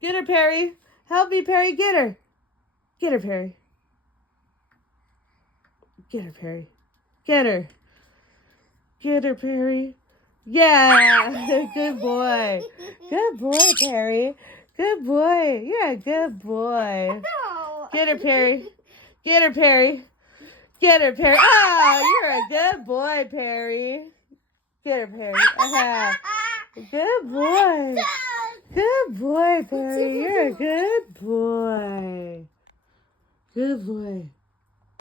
Get her, Perry. Help me, Perry. Get her. Get her, Perry. Get her, Perry. Get her. Get her, Perry. Yeah. Good boy. Good boy, Perry. Good boy. You're a good boy. Get her, Perry. Get her, Perry. Get her, Perry. Oh, you're a good boy, Perry. Get her, Perry. Good boy. Good boy, Perry. You're a good boy. Good boy.